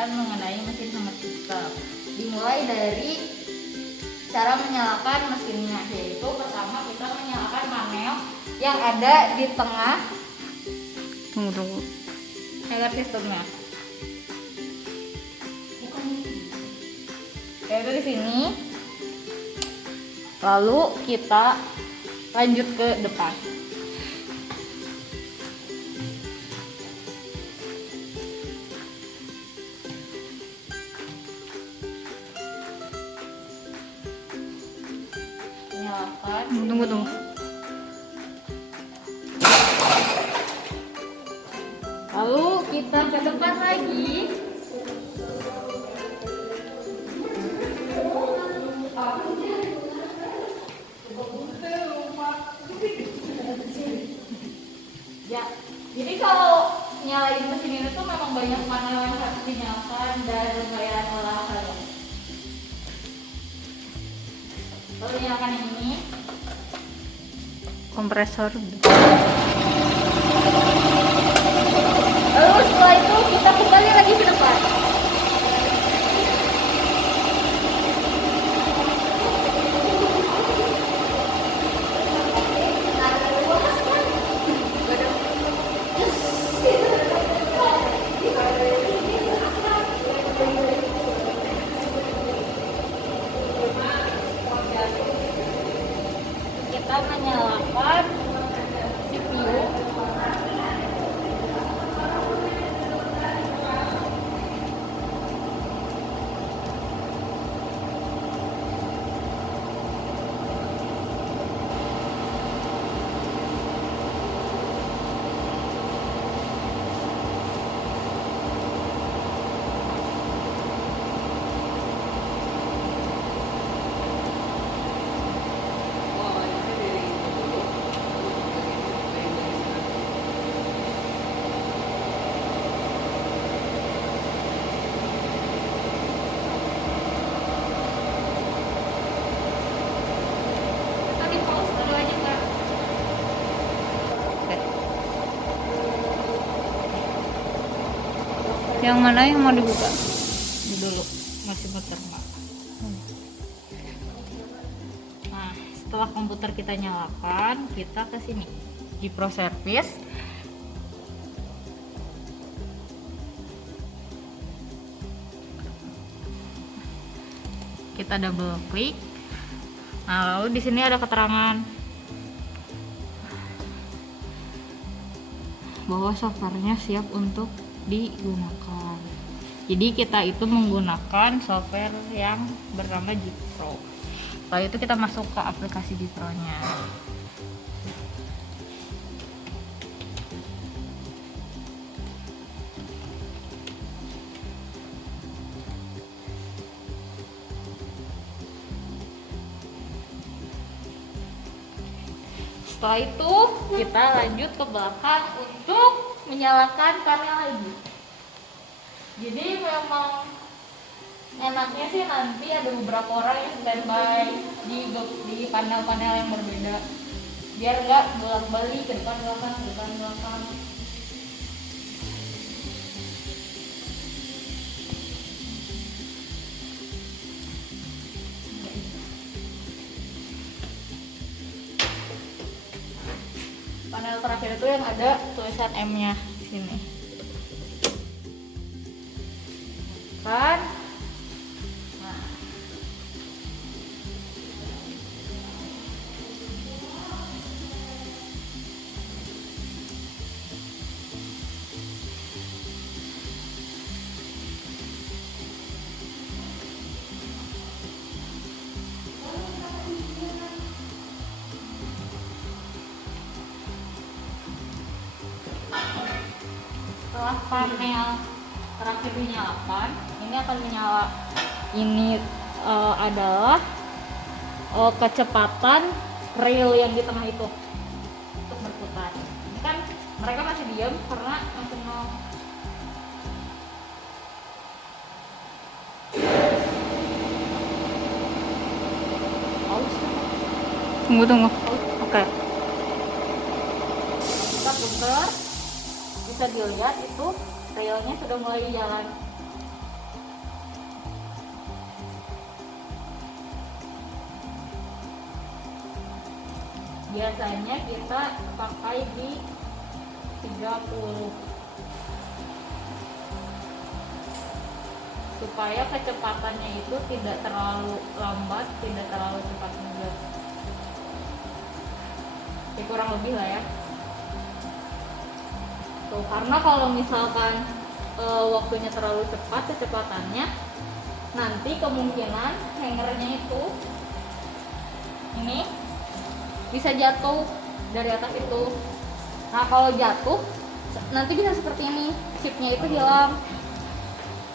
Mengenai mesin hemat listrik. Dimulai dari cara menyalakan mesinnya, yaitu pertama kita menyalakan panel yang ada di tengah meter sistemnya, yaitu di sini. Lalu kita lanjut ke depan. Tunggu. Lalu kita ke depan lagi. Ya, jadi kalau nyalain mesin ini tuh memang banyak panel yang harus dinyalakan dan lumayan melelahkan. Lalu nyalakan yang ini, Kompresor. lalu setelah itu kita kembali lagi ke depan. Kita menyalakan CPU. Yang mana yang mau dibuka? Ini dulu masih muter, Mbak. Nah, setelah komputer kita nyalakan, kita ke sini di Pro Service. Kita double klik. Nah, lalu di sini ada keterangan bahwa softwarenya siap untuk digunakan. Jadi kita itu menggunakan software yang bernama G-Pro. Setelah itu kita masuk ke aplikasi G-Pro-nya. Setelah itu kita lanjut ke belakang untuk menyalakan panel lagi. Jadi memang enaknya sih nanti ada beberapa orang yang standby di panel-panel yang berbeda, biar nggak bolak-balik ke depan belakang, ke depan belakang. Panel terakhir itu yang ada tulisan M-nya di sini. Kan? Nah. Setelah panel terakhir dinyalakan, ini akan menyala. Ini adalah kecepatan reel yang di tengah itu untuk berputar. Ini kan mereka masih diam karena masih mau Tunggu. Oke. Kita putar, bisa dilihat itu relnya sudah mulai jalan. Biasanya kita pakai di 30 supaya kecepatannya itu tidak terlalu lambat, tidak terlalu cepat juga. Ya, kurang lebih lah ya. Tuh, karena kalau misalkan waktunya terlalu cepat kecepatannya, nanti kemungkinan hangernya itu ini bisa jatuh dari atas itu. Nah kalau jatuh nanti bisa seperti ini, chipnya itu hilang,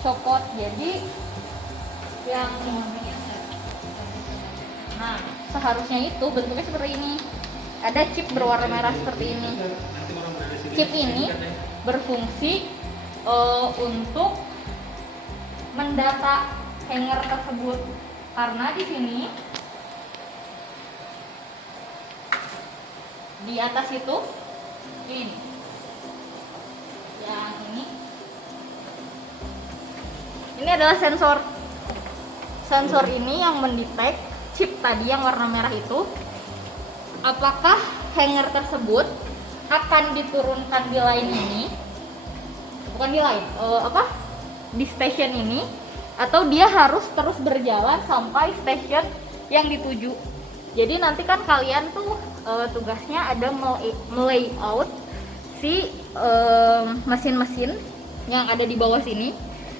copot. Jadi yang nah seharusnya itu bentuknya seperti ini, ada chip berwarna merah seperti ini. Chip ini berfungsi untuk mendata hanger tersebut, karena di sini di atas itu ini yang ini adalah sensor ini yang mendetek chip tadi yang warna merah itu, apakah hanger tersebut akan diturunkan di line ini, bukan di line, di station ini, atau dia harus terus berjalan sampai station yang dituju. Jadi nanti kan kalian tuh tugasnya ada melayout si mesin-mesin yang ada di bawah sini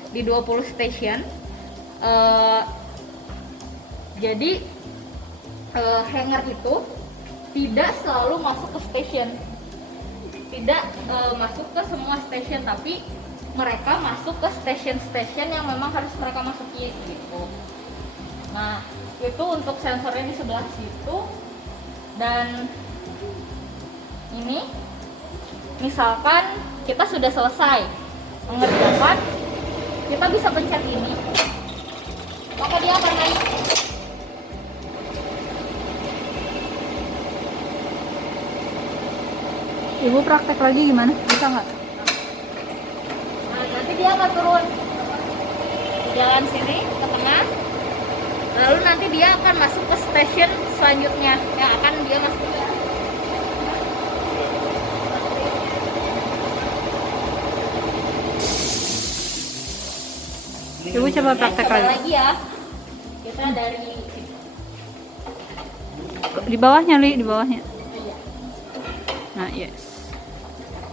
di 20 station. Jadi hanger itu tidak selalu masuk ke station, tidak masuk ke semua station, tapi mereka masuk ke station-station yang memang harus mereka masukin gitu. Nah itu untuk sensornya di sebelah situ. Dan ini misalkan kita sudah selesai mengerjakan, kita bisa pencet ini, maka dia akan naik. Ibu praktek lagi gimana? Bisa nggak? Nah, nanti dia akan turun jalan sini ke tengah, lalu nanti dia akan masuk ke station selanjutnya yang akan dia masuk. Ibu coba praktek Coba lagi. lagi ya, kita dari Di bawahnya, Li, di bawahnya. iya. Nah, yes.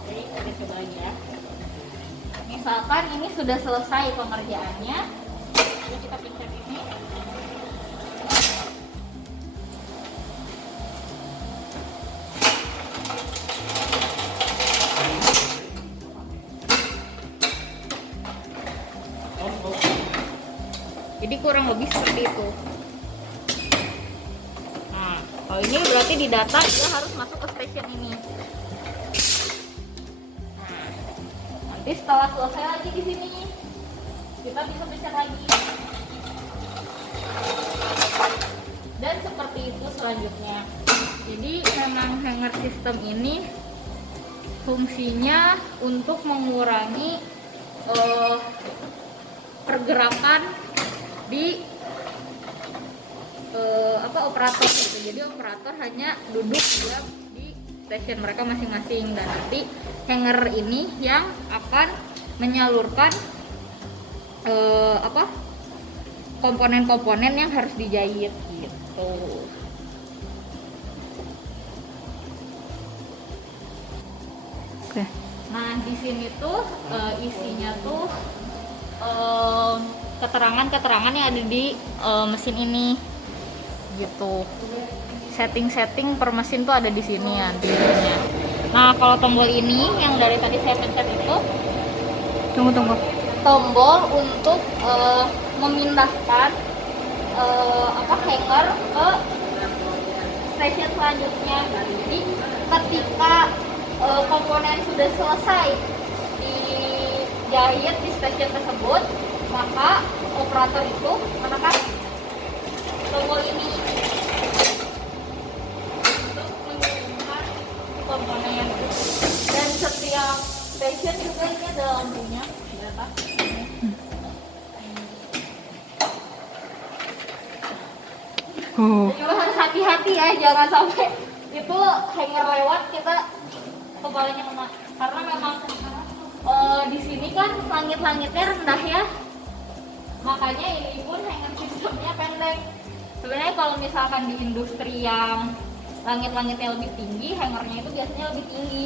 Jadi kita coba lagi ya. Misalkan ini sudah selesai pengerjaannya, jadi kita pencet ini. Jadi kurang lebih seperti itu. Nah, kalau ini berarti di data dia harus masuk ke station ini. Nah, nanti setelah selesai lagi di sini, kita bisa pencet lagi. Dan seperti itu selanjutnya. Jadi memang hanger system ini fungsinya untuk mengurangi pergerakan di operator gitu. Jadi operator hanya duduk diam di station mereka masing-masing, dan nanti hanger ini yang akan menyalurkan komponen-komponen yang harus dijahit gitu. Oke. Nah di sini tuh isinya tuh keterangan-keterangan yang ada di mesin ini gitu. Setting-setting per mesin tuh ada di sini ya intinya. Nah kalau tombol ini yang dari tadi saya pencet itu Tunggu. tombol untuk memindahkan hanger ke stasiun selanjutnya. Jadi ketika komponen sudah selesai dijahit di stasiun tersebut, maka operator itu menekan tombol ini. Dan setiap station juga ini ada lampunya di atas. Cuma harus hati-hati ya, jangan sampai itu hanger lewat kita kepalanya kena. Karena memang di sini kan langit-langitnya rendah ya, makanya ini pun hanger sistemnya pendek. Sebenarnya kalau misalkan di industri yang langit-langitnya lebih tinggi, hangernya itu biasanya lebih tinggi,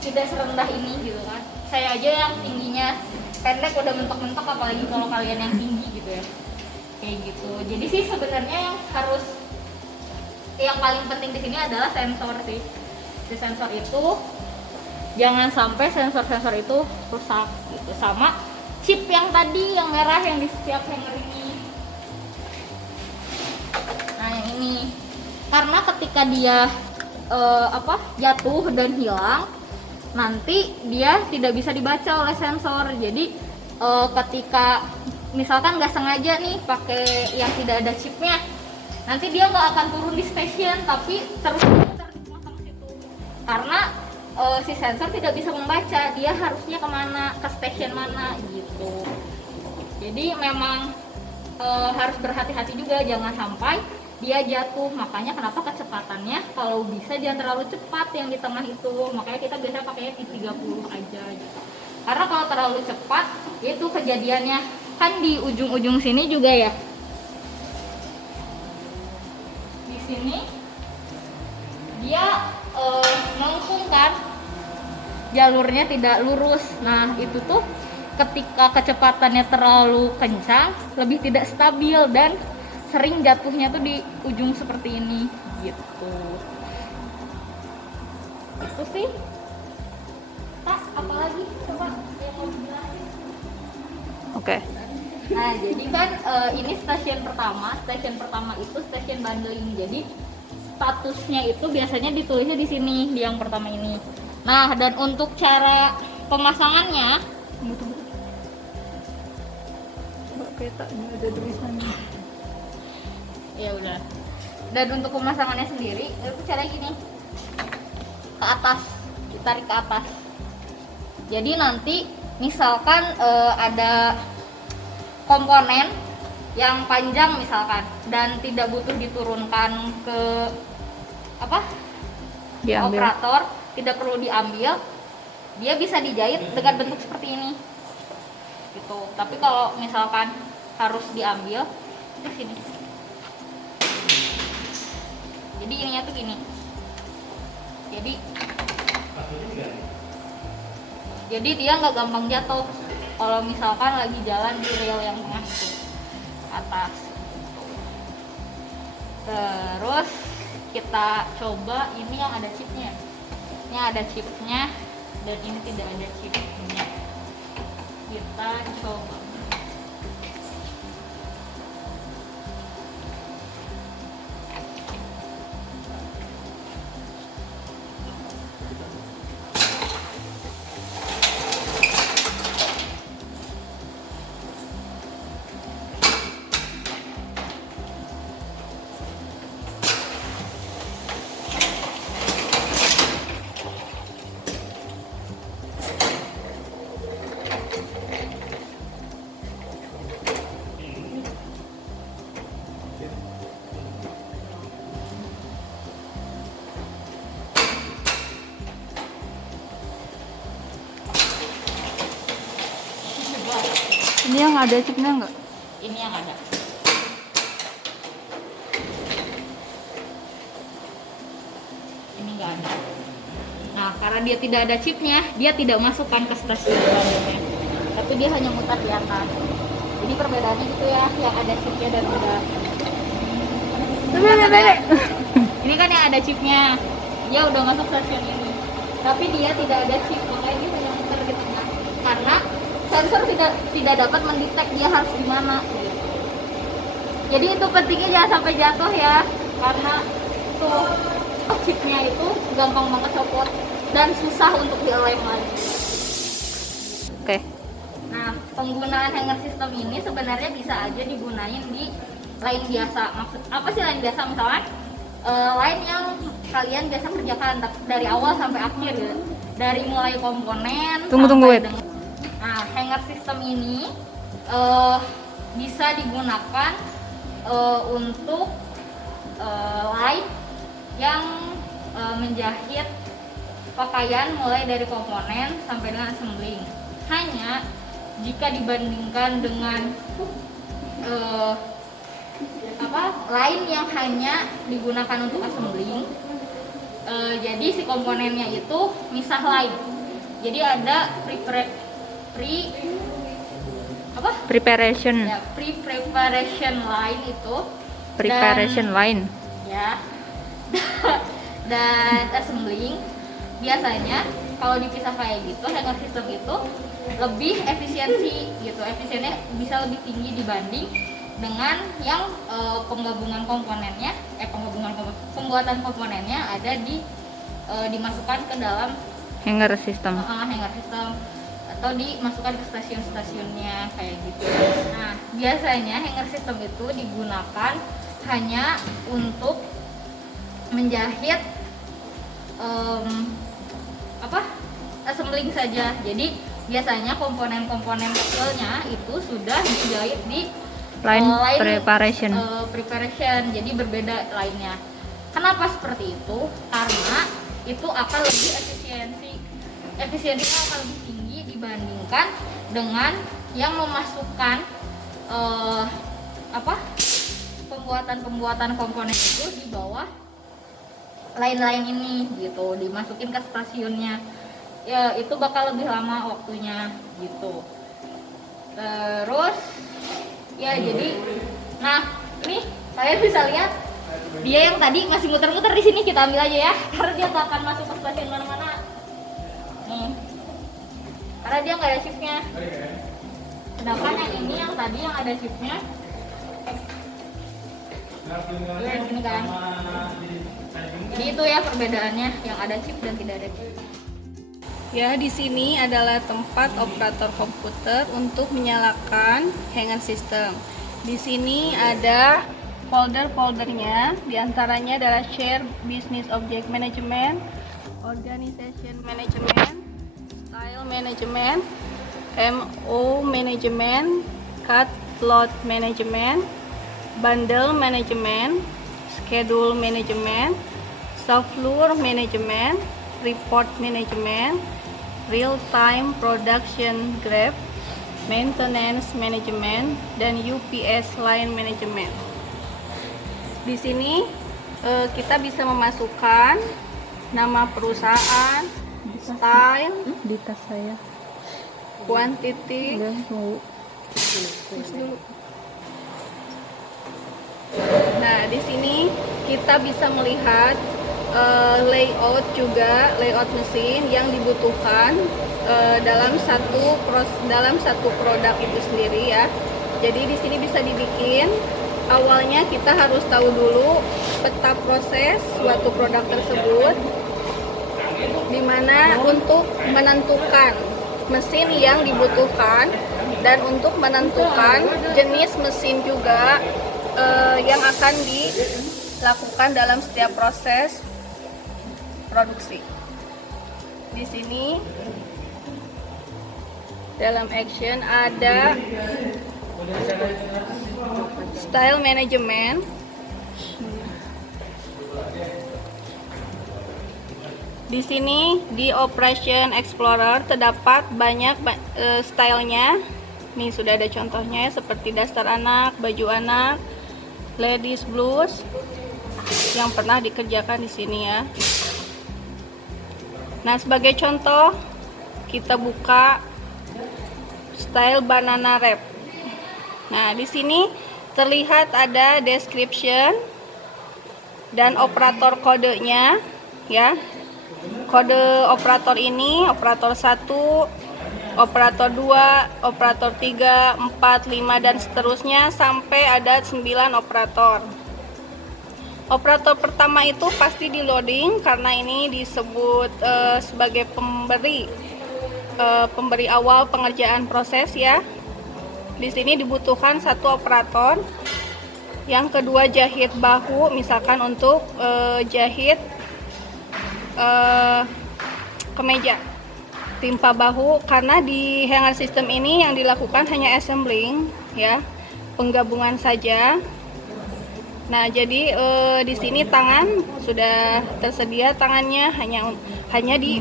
tidak serendah ini gitu kan. Saya aja yang tingginya pendek udah mentok-mentok, apalagi kalau kalian yang tinggi gitu ya, kayak gitu. Jadi sih sebenarnya yang paling penting di sini adalah sensor sih. Si sensor itu jangan sampai sensor itu rusak gitu, sama chip yang tadi yang merah yang di setiap hanger ini. Nah yang ini karena ketika dia jatuh dan hilang, nanti dia tidak bisa dibaca oleh sensor. Jadi ketika misalkan nggak sengaja nih pakai yang tidak ada chipnya, nanti dia nggak akan turun di stasiun tapi terus muter di belakang situ, karena si sensor tidak bisa membaca dia harusnya kemana, ke stasiun mana gitu. Jadi memang harus berhati-hati juga, jangan sampai dia jatuh. Makanya kenapa kecepatannya kalau bisa jangan terlalu cepat yang di tengah itu, makanya kita biasa pakainya di 30 aja gitu. Karena kalau terlalu cepat itu kejadiannya kan di ujung-ujung sini juga ya, di sini dia melengkung kan, jalurnya tidak lurus. Nah itu tuh ketika kecepatannya terlalu kencang lebih tidak stabil dan sering jatuhnya tuh di ujung seperti ini gitu. Itu sih. Nah, apalagi coba yang mau dijelasin. Oke. Nah jadi kan ini stasiun pertama itu stasiun bundling. Jadi statusnya itu biasanya ditulisnya di sini, di yang pertama ini. Nah dan untuk cara pemasangannya, Peta ini ada tulisannya. ya udah. Dan untuk pemasangannya sendiri itu cara gini, ke atas, ditarik ke atas. Jadi nanti misalkan ada komponen yang panjang misalkan dan tidak butuh diturunkan ke Diambil. operator, tidak perlu diambil, dia bisa dijahit dengan bentuk seperti ini gitu. Tapi kalau misalkan harus diambil itu sini, jadi ininya tuh gini, jadi dia nggak gampang jatuh kalau misalkan lagi jalan di rel yang tengah itu atas. Terus kita coba ini yang ada chipnya, ini ada chipnya dan ini tidak ada chipnya. Kita coba. Ini yang ada chipnya nggak? Ini yang ada. Ini nggak ada. Nah, karena dia tidak ada chipnya, dia tidak masukkan ke stasiun selanjutnya. Tapi dia hanya mutar di atas. Jadi perbedaannya gitu ya, yang ada chipnya dan tidak. Ini kan yang ada chipnya, dia udah masuk stasiun ini. Tapi dia tidak ada chip, makanya dia hanya mutar di tengah. Karena sensor tidak dapat mendetek dia harus di mana. Jadi itu pentingnya jangan sampai jatuh ya, karena tuh chipnya itu gampang banget copot dan susah untuk dilem lagi. Oke. Nah, penggunaan hanger system ini sebenarnya bisa aja digunain di line biasa. Maksud apa sih line biasa? Misalkan line yang kalian biasa kerjakan dari awal sampai akhir gitu. dari mulai komponen Tunggu, sampai wait. dengan nah, hanger system ini bisa digunakan untuk line yang menjahit pakaian mulai dari komponen sampai dengan assembling. Hanya jika dibandingkan dengan line yang hanya digunakan untuk assembling, jadi si komponennya itu misah line. Jadi ada Preparation. ya, pre-preparation line itu Preparation line. ya dan assembling. Biasanya kalau dipisah kayak gitu, hanger system itu lebih efisiensi gitu, efisiennya bisa lebih tinggi dibanding dengan yang penggabungan komponennya, pembuatan komponennya ada dimasukkan ke dalam Hanger system. hanger system atau dimasukkan ke stasiun-stasiunnya kayak gitu. Nah, biasanya hanger system itu digunakan hanya untuk menjahit assembling saja. Jadi biasanya komponen-komponen kecilnya itu sudah dijahit di Line preparation. preparation. Jadi berbeda lainnya. Kenapa seperti itu? Karena itu akan lebih efisiensinya akan lebih tinggi dibandingkan dengan yang memasukkan pembuatan komponen itu di bawah lain-lain ini gitu, dimasukin ke stasiunnya. Ya, itu bakal lebih lama waktunya gitu. Terus ya jadi nah, ini kalian bisa lihat dia yang tadi masih muter-muter di sini, kita ambil aja ya karena dia nggak akan masuk ke stasiun mana-mana nih, karena dia nggak ada shiftnya. Sedangkan yang ini yang tadi yang ada shiftnya ya yang ini kan. Jadi itu ya perbedaannya, yang ada chip dan tidak ada chip. Ya, di sini adalah tempat operator komputer untuk menyalakan hanger system. Di sini ada folder-foldernya, diantaranya adalah Share Business Object Management, Organization Management, Style Management, MO Management, Cut Load Management, Bundle Management, Schedule Management, Software Management, Report Management, Real-Time Production Graph, Maintenance Management, dan UPS Line Management. Di sini kita bisa memasukkan nama perusahaan, style, Di tas saya. quantity, Udah tunggu. Nah, di sini kita bisa melihat layout juga, layout mesin yang dibutuhkan dalam satu produk itu sendiri ya. Jadi di sini bisa dibikin. Awalnya kita harus tahu dulu peta proses suatu produk tersebut, dimana untuk menentukan mesin yang dibutuhkan dan untuk menentukan jenis mesin juga yang akan dilakukan dalam setiap proses produksi. Di sini dalam action ada style management. Di sini di Operation Explorer terdapat banyak stylenya. Nih sudah ada contohnya seperti daster anak, baju anak, ladies blues yang pernah dikerjakan di sini ya. Nah, sebagai contoh kita buka style banana wrap. Nah, di sini terlihat ada description dan operator kodenya ya. Kode operator ini operator 1, operator 2, operator 3, 4, 5 dan seterusnya sampai ada 9 operator. Operator pertama itu pasti di loading karena ini disebut sebagai pemberi awal pengerjaan proses ya. Di sini dibutuhkan satu operator. Yang kedua jahit bahu, misalkan untuk jahit kemeja. timpa bahu, karena di hanger system ini yang dilakukan hanya assembling ya, penggabungan saja. Nah, jadi di sini tangan sudah tersedia, tangannya hanya di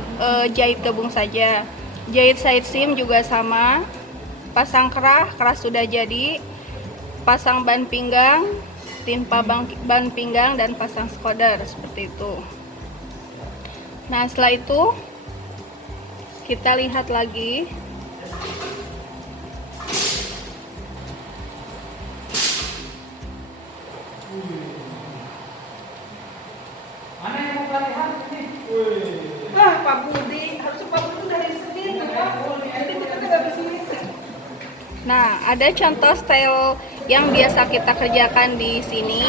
jahit gabung saja. Jahit side seam juga sama. Pasang kerah sudah jadi. Pasang ban pinggang, timpa ban pinggang, dan pasang skoder seperti itu. Nah, setelah itu kita lihat lagi. Pak Budi, harusnya Pak Budi dari sini, jadi kita nggak bisa. Nah, ada contoh style yang biasa kita kerjakan di sini,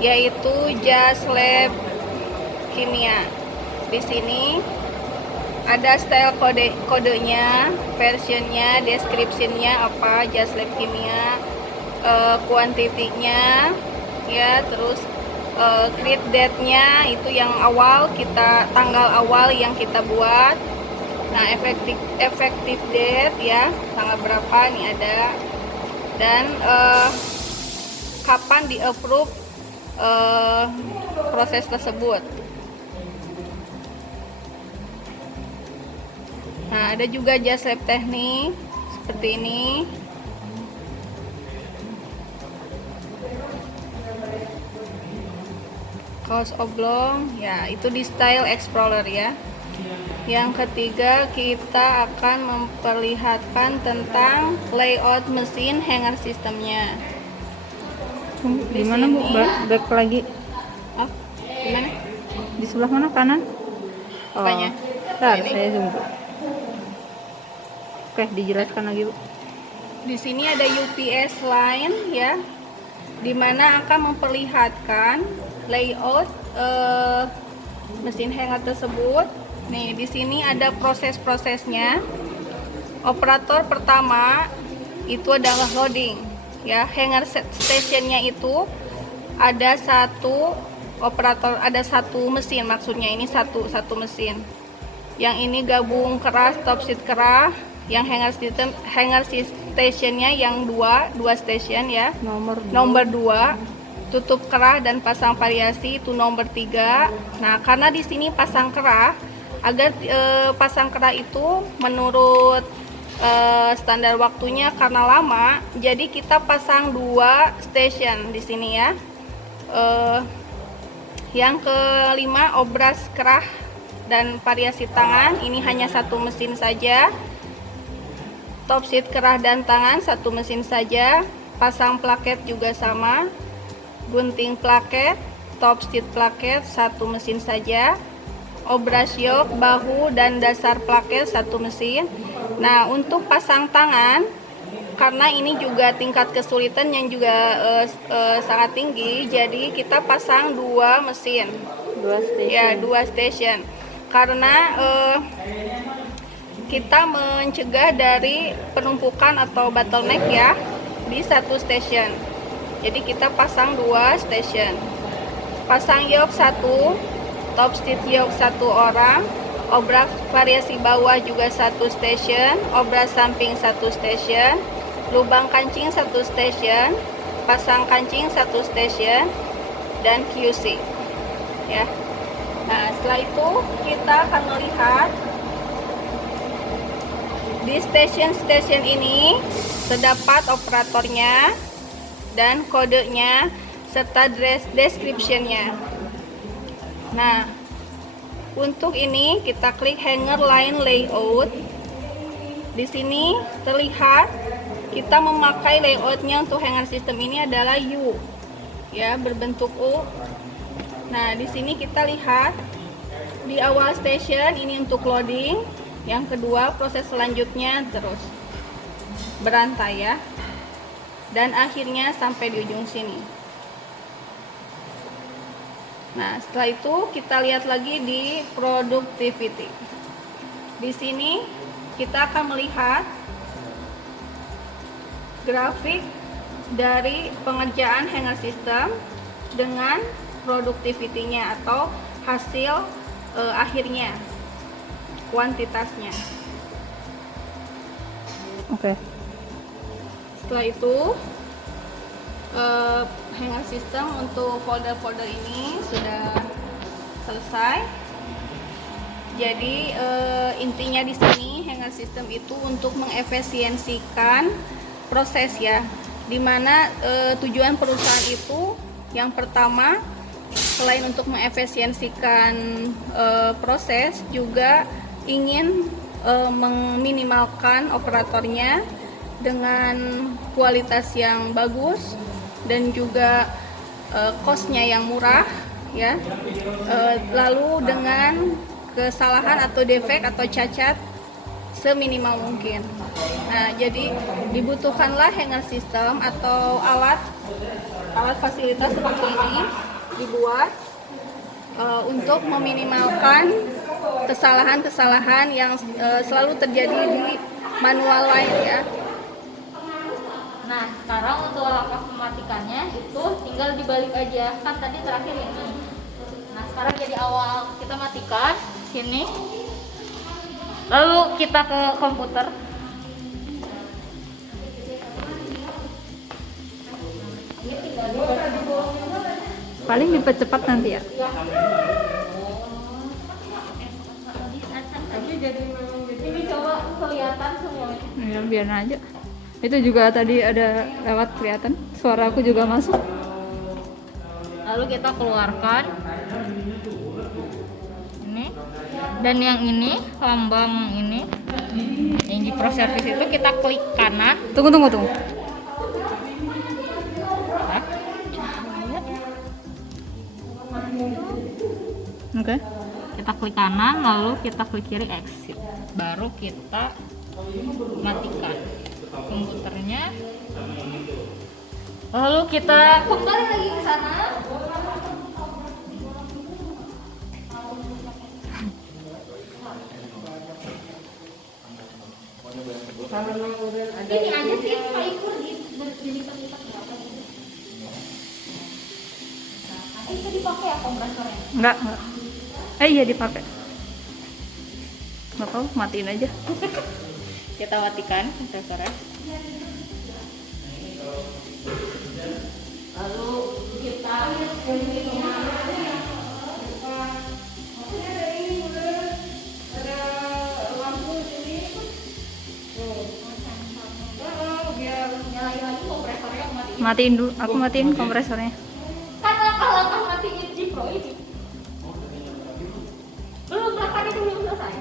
yaitu Just Lab Kimia. Di sini ada style kodenya, versionnya, descriptionnya apa, Just Lab Kimia, kuantitinya, ya, terus create date-nya itu yang awal tanggal awal yang kita buat. Nah, efektif date ya, tanggal berapa nih ada, dan kapan di approve proses tersebut. Nah, ada juga Just Lab teknik seperti ini. Kaos oblong, ya itu di Style Explorer ya. Yang ketiga, kita akan memperlihatkan tentang layout mesin hanger sistemnya. Gimana Bu? Back lagi. Oh, gimana? Di sebelah mana, kanan? Apanya? Bentar, Ini. saya zoom. Oke, dijelaskan lagi Bu. Di sini ada UPS line ya, dimana akan memperlihatkan layout mesin hanger tersebut. Nih, di sini ada proses-prosesnya. Operator pertama itu adalah loading ya. Hanger stationnya itu ada satu operator, ada satu mesin, maksudnya ini satu mesin. Yang ini gabung kerah, top seat kerah. Yang hanger stationnya yang dua station ya. Nomor 2, tutup kerah dan pasang variasi itu nomor 3. Nah, karena di sini pasang kerah, agar pasang kerah itu menurut standar waktunya karena lama, jadi kita pasang 2 station di sini ya. Yang kelima, obras kerah dan variasi tangan, ini hanya satu mesin saja. Top seat kerah dan tangan satu mesin saja. Pasang plaket juga sama. Gunting plaket, top seat plaket satu mesin saja. Obras yoke, bahu, dan dasar plaket satu mesin. Nah, untuk pasang tangan, karena ini juga tingkat kesulitan yang juga sangat tinggi, jadi kita pasang 2 mesin. 2 station. Ya, 2 station. Karena kita mencegah dari penumpukan atau bottleneck ya di satu station. Jadi kita pasang 2 station. Pasang yoke 1, top seat yoke 1 orang, obras variasi bawah juga 1 station, obras samping 1 station, lubang kancing 1 station, pasang kancing 1 station, dan QC ya. Nah, setelah itu kita akan melihat di station ini terdapat operatornya dan kodenya serta description-nya. Nah, untuk ini kita klik hanger line layout. Di sini terlihat kita memakai layoutnya untuk hanger system ini adalah U, ya, berbentuk U. Nah, di sini kita lihat di awal station ini untuk loading. Yang kedua, proses selanjutnya terus berantai ya, dan akhirnya sampai di ujung sini. Nah, setelah itu kita lihat lagi di productivity. Di sini kita akan melihat grafik dari pengerjaan hanger system dengan produktivitinya atau hasil akhirnya, kuantitasnya. Oke. Setelah itu hanger system untuk folder-folder ini sudah selesai. Jadi intinya di sini hanger system itu untuk mengefisiensikan proses ya, dimana tujuan perusahaan itu yang pertama selain untuk mengefisiensikan proses juga ingin meminimalkan operatornya dengan kualitas yang bagus dan juga cost-nya yang murah ya. Lalu dengan kesalahan atau defek atau cacat seminimal mungkin. Nah, jadi dibutuhkanlah hanger system atau alat fasilitas seperti ini dibuat untuk meminimalkan kesalahan-kesalahan yang selalu terjadi di manual line ya. Nah, sekarang untuk langkah mematikannya itu tinggal dibalik aja, kan tadi terakhir ini. Nah, sekarang jadi awal kita matikan sini, lalu kita ke komputer. Ini tinggal Paling dipercepat nanti ya. ini coba kelihatan semuanya. Ya biar aja. Itu juga tadi ada lewat kelihatan. Suara aku juga masuk. Lalu kita keluarkan ini, dan yang ini lambang ini yang di Pro Service itu kita klik kanan. Tunggu. Hah? Oke. Kita klik kanan, lalu kita klik kiri exit, baru kita matikan komputernya, lalu kita kembali lagi ke sana. Ini aja sih Pak Iku dilipat-lipat berapa gitu. Itu dipakai ya kompresornya? Enggak. Iya dipakai. Nggak tahu, matiin aja. Kita matikan kompresornya. Lalu kita nyalain lagi kompresornya, Matiin dulu. Aku matiin kompresornya. kan langkah-langkah matiin G Pro ini belum, bahkan itu belum selesai.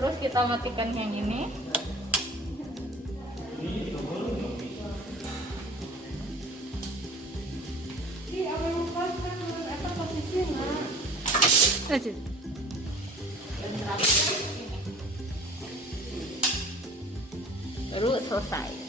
Terus kita matikan yang ini. Baru selesai.